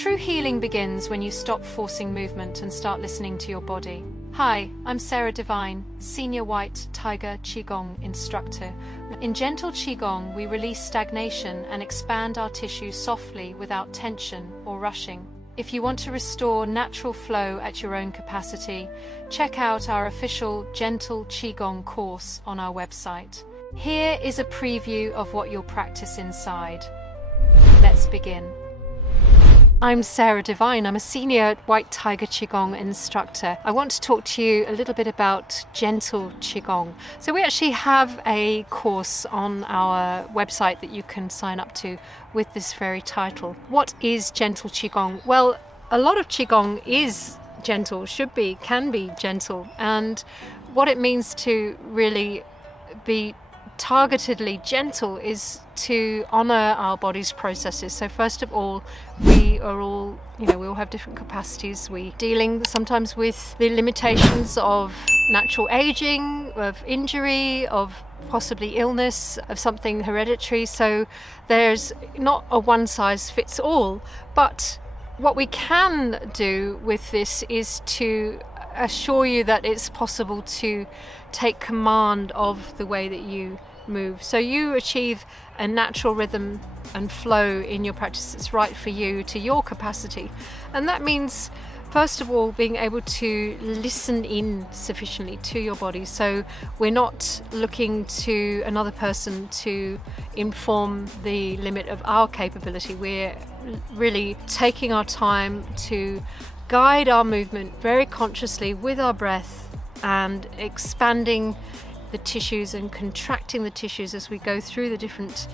True healing begins when you stop forcing movement and start listening to your body. Hi, I'm Sarah Devine, Senior White Tiger Qigong Instructor. In Gentle Qigong, we release stagnation and expand our tissue softly without tension or rushing. If you want to restore natural flow at your own capacity, check out our official Gentle Qigong course on our website. Here is a preview of what you'll practice inside. Let's begin. I'm Sarah Devine. I'm a Senior White Tiger Qigong Instructor. I want to talk to you a little bit about Gentle Qigong. So we actually have a course on our website that you can sign up to with this very title. What is Gentle Qigong? Well, a lot of Qigong is gentle, can be gentle. And what it means to really be targetedly gentle is to honor our body's processes. So first of all, we all have different capacities. We're dealing sometimes with the limitations of natural aging, of injury, of possibly illness, of something hereditary. So there's not a one size fits all, but what we can do with this is to assure you that it's possible to take command of the way that you move. So you achieve a natural rhythm and flow in your practice that's right for you, to your capacity. And that means, first of all, being able to listen in sufficiently to your body. So we're not looking to another person to inform the limit of our capability. We're really taking our time to guide our movement very consciously with our breath and expanding the tissues and contracting the tissues as we go through the different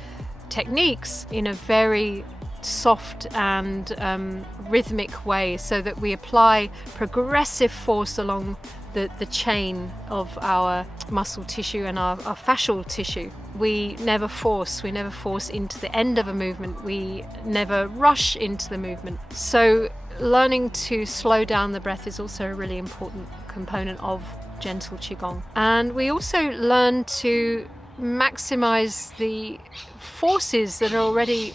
techniques in a very soft and rhythmic way, so that we apply progressive force along the chain of our muscle tissue and our fascial tissue. We never force into the end of a movement. We never rush into the movement. So learning to slow down the breath is also a really important component of Gentle Qigong. And we also learn to maximize the forces that are already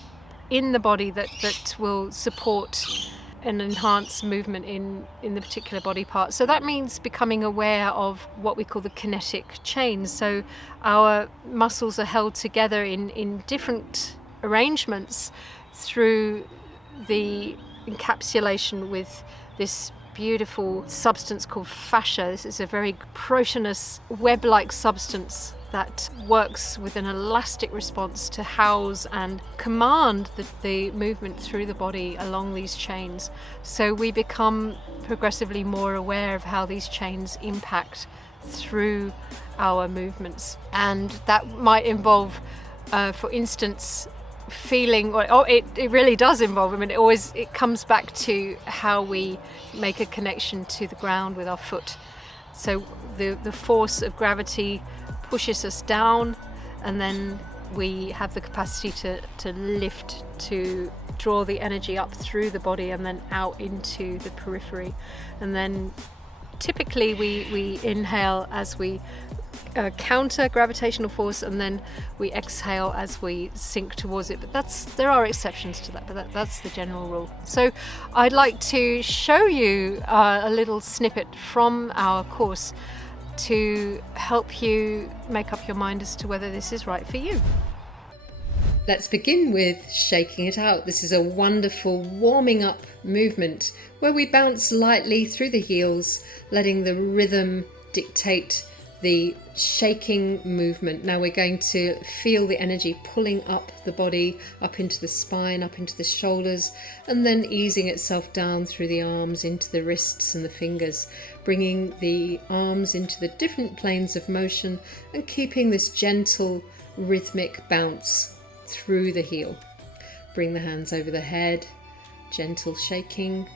in the body that will support and enhance movement in the particular body part. So that means becoming aware of what we call the kinetic chains. So our muscles are held together in different arrangements through the encapsulation with this beautiful substance called fascia. This is a very proteinous web-like substance that works with an elastic response to house and command the movement through the body along these chains. So we become progressively more aware of how these chains impact through our movements. And that might involve, for instance, feeling, it really does involve, it comes back to how we make a connection to the ground with our foot. So the force of gravity pushes us down, and then we have the capacity to lift, to draw the energy up through the body and then out into the periphery. And then typically we inhale as we counter gravitational force, and then we exhale as we sink towards it. But there are exceptions to that, but that's the general rule. So I'd like to show you a little snippet from our course to help you make up your mind as to whether this is right for you. Let's begin with shaking it out. This is a wonderful warming up movement where we bounce lightly through the heels, letting the rhythm dictate the shaking movement. Now we're going to feel the energy pulling up the body, up into the spine, up into the shoulders, and then easing itself down through the arms into the wrists and the fingers, bringing the arms into the different planes of motion and keeping this gentle rhythmic bounce through the heel. Bring the hands over the head, gentle shaking.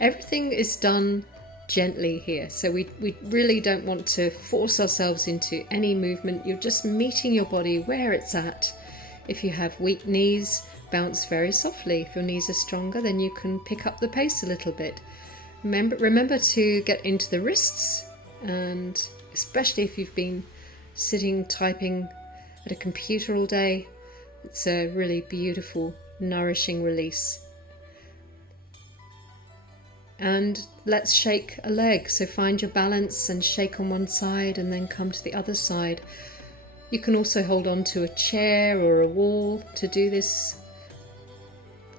Everything is done gently here, so we really don't want to force ourselves into any movement. You're just meeting your body where it's at. If you have weak knees, bounce very softly. If your knees are stronger, then you can pick up the pace a little bit. Remember to get into the wrists, and especially if you've been sitting typing at a computer all day, it's a really beautiful, nourishing release. And let's shake a leg. So find your balance and shake on one side and then come to the other side. You can also hold on to a chair or a wall to do this.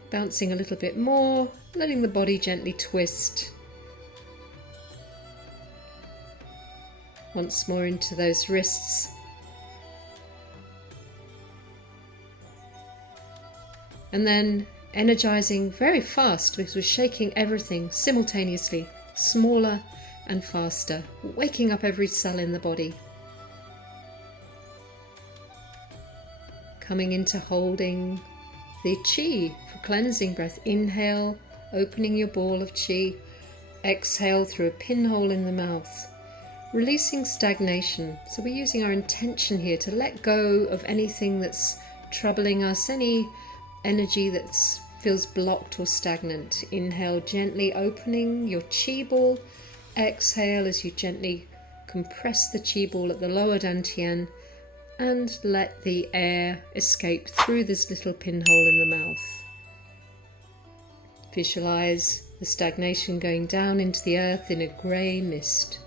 Bouncing a little bit more, letting the body gently twist. Once more into those wrists. And then energizing very fast, because we're shaking everything simultaneously, smaller and faster, waking up every cell in the body. Coming into holding the Qi for cleansing breath. Inhale, opening your ball of Qi. Exhale through a pinhole in the mouth. Releasing stagnation. So we're using our intention here to let go of anything that's troubling us, any energy that feels blocked or stagnant. Inhale, gently opening your Qi ball. Exhale as you gently compress the Qi ball at the lower Dantian and let the air escape through this little pinhole in the mouth. Visualize the stagnation going down into the earth in a grey mist.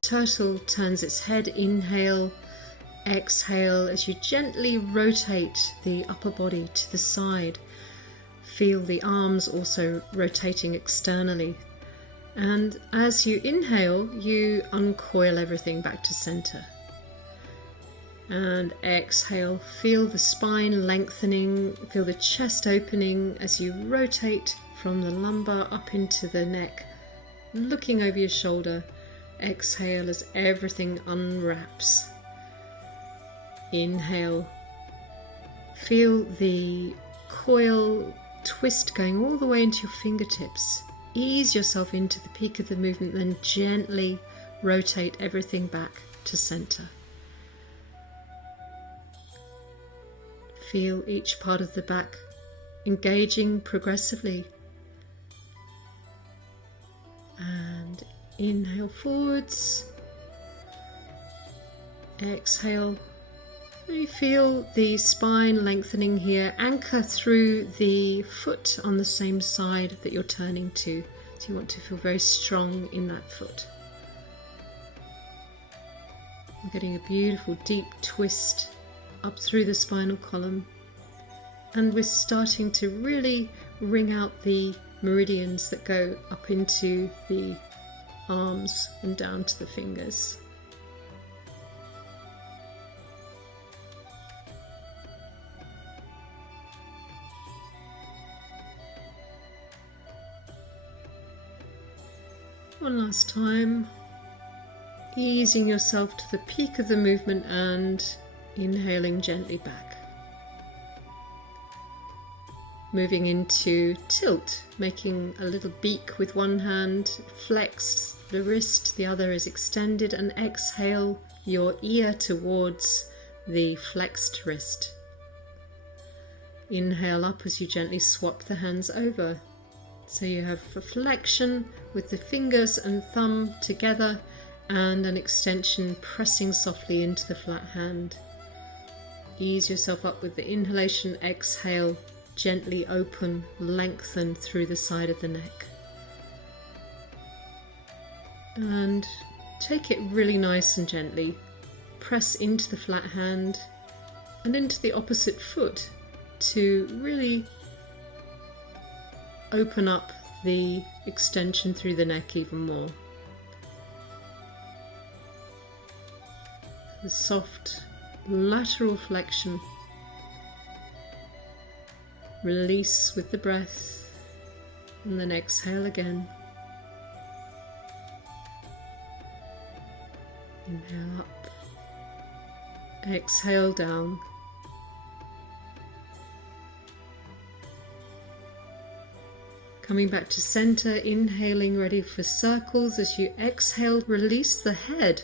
Turtle turns its head. Inhale, exhale as you gently rotate the upper body to the side. Feel the arms also rotating externally. And as you inhale, you uncoil everything back to center. And exhale, feel the spine lengthening, feel the chest opening as you rotate from the lumbar up into the neck, looking over your shoulder. Exhale as everything unwraps. Inhale. Feel the coil twist going all the way into your fingertips. Ease yourself into the peak of the movement, then gently rotate everything back to center. Feel each part of the back engaging progressively. And inhale forwards. Exhale. You feel the spine lengthening here. Anchor through the foot on the same side that you're turning to. So you want to feel very strong in that foot. I'm getting a beautiful deep twist up through the spinal column. And we're starting to really ring out the meridians that go up into the arms and down to the fingers. One last time, easing yourself to the peak of the movement and inhaling gently back. Moving into tilt, making a little beak with one hand, flexed the wrist, the other is extended, and exhale your ear towards the flexed wrist. Inhale up as you gently swap the hands over. So you have a flexion with the fingers and thumb together and an extension pressing softly into the flat hand. Ease yourself up with the inhalation, exhale, gently open, lengthen through the side of the neck. And take it really nice and gently. Press into the flat hand and into the opposite foot to really open up the extension through the neck even more. The soft lateral flexion. Release with the breath and then exhale again. Inhale up. Exhale down. Coming back to center, inhaling, ready for circles. As you exhale, release the head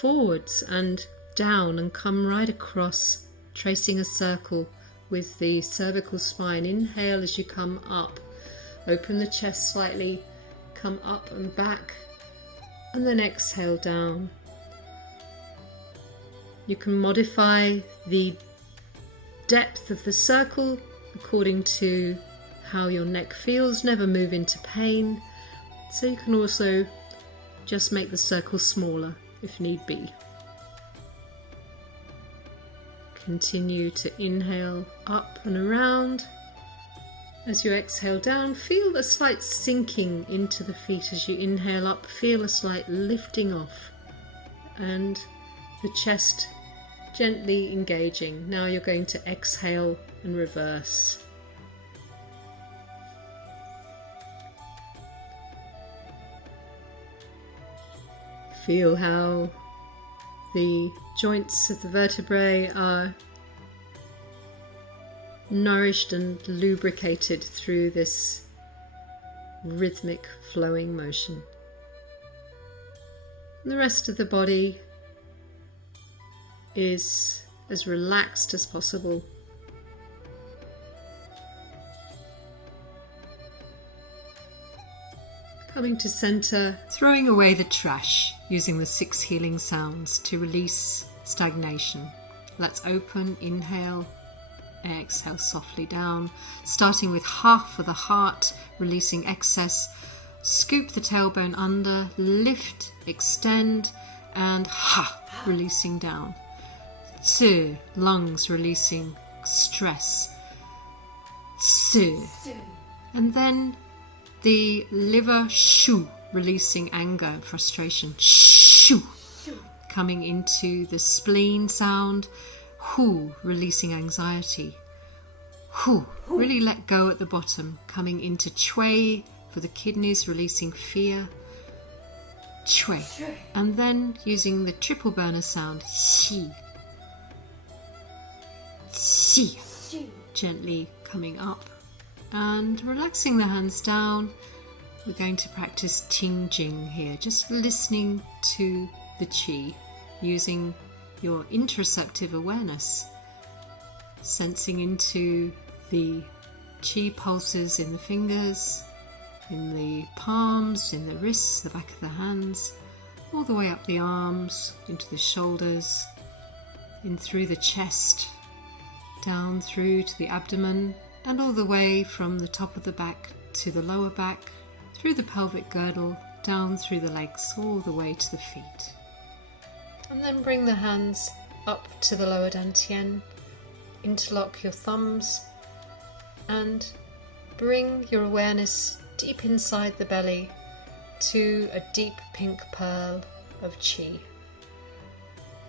forwards and down and come right across, tracing a circle with the cervical spine. Inhale as you come up. Open the chest slightly, come up and back, and then exhale down. You can modify the depth of the circle according to how your neck feels. Never move into pain. So you can also just make the circle smaller if need be. Continue to inhale up and around. As you exhale down, feel a slight sinking into the feet. As you inhale up, feel a slight lifting off and the chest gently engaging. Now you're going to exhale and reverse. Feel how the joints of the vertebrae are nourished and lubricated through this rhythmic flowing motion. And the rest of the body is as relaxed as possible. Coming to center, throwing away the trash, using the 6 healing sounds to release stagnation. Let's open, inhale, exhale softly down, starting with half of the heart, releasing excess. Scoop the tailbone under, lift, extend, and ha, releasing down. Tsu, lungs releasing stress. Tsu. And then the liver, shu, releasing anger and frustration. Shu. Coming into the spleen sound. Hu, releasing anxiety. Hu, really let go at the bottom. Coming into chui for the kidneys, releasing fear. Chui. And then using the triple burner sound. Xi. Xi. Gently coming up and relaxing the hands down. We're going to practice Qing Jing here, just listening to the qi, using your interoceptive awareness, sensing into the qi pulses in the fingers, in the palms, in the wrists, the back of the hands, all the way up the arms, into the shoulders, in through the chest, down through to the abdomen, and all the way from the top of the back to the lower back, through the pelvic girdle, down through the legs, all the way to the feet. And then bring the hands up to the lower Dantian, interlock your thumbs, and bring your awareness deep inside the belly to a deep pink pearl of qi.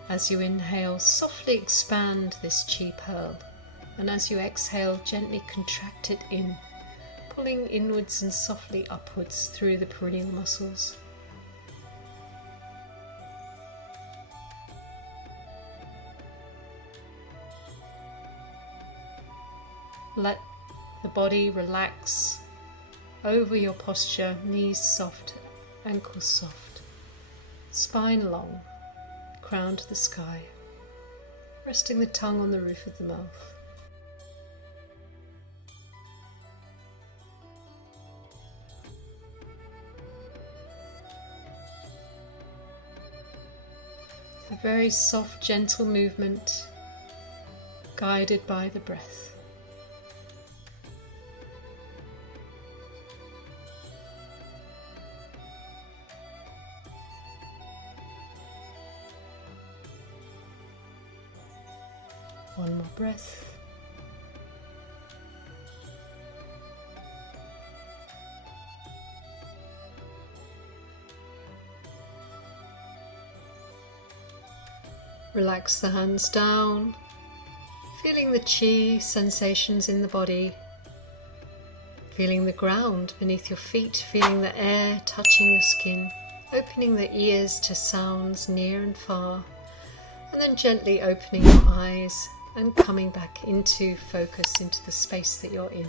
As you inhale, softly expand this qi pearl, and as you exhale, gently contract it in, pulling inwards and softly upwards through the perineal muscles. Let the body relax over your posture, knees soft, ankles soft, spine long, crown to the sky, resting the tongue on the roof of the mouth. A very soft, gentle movement, guided by the breath. One more breath. Relax the hands down, feeling the qi sensations in the body, feeling the ground beneath your feet, feeling the air touching your skin, opening the ears to sounds near and far, and then gently opening your eyes and coming back into focus, into the space that you're in.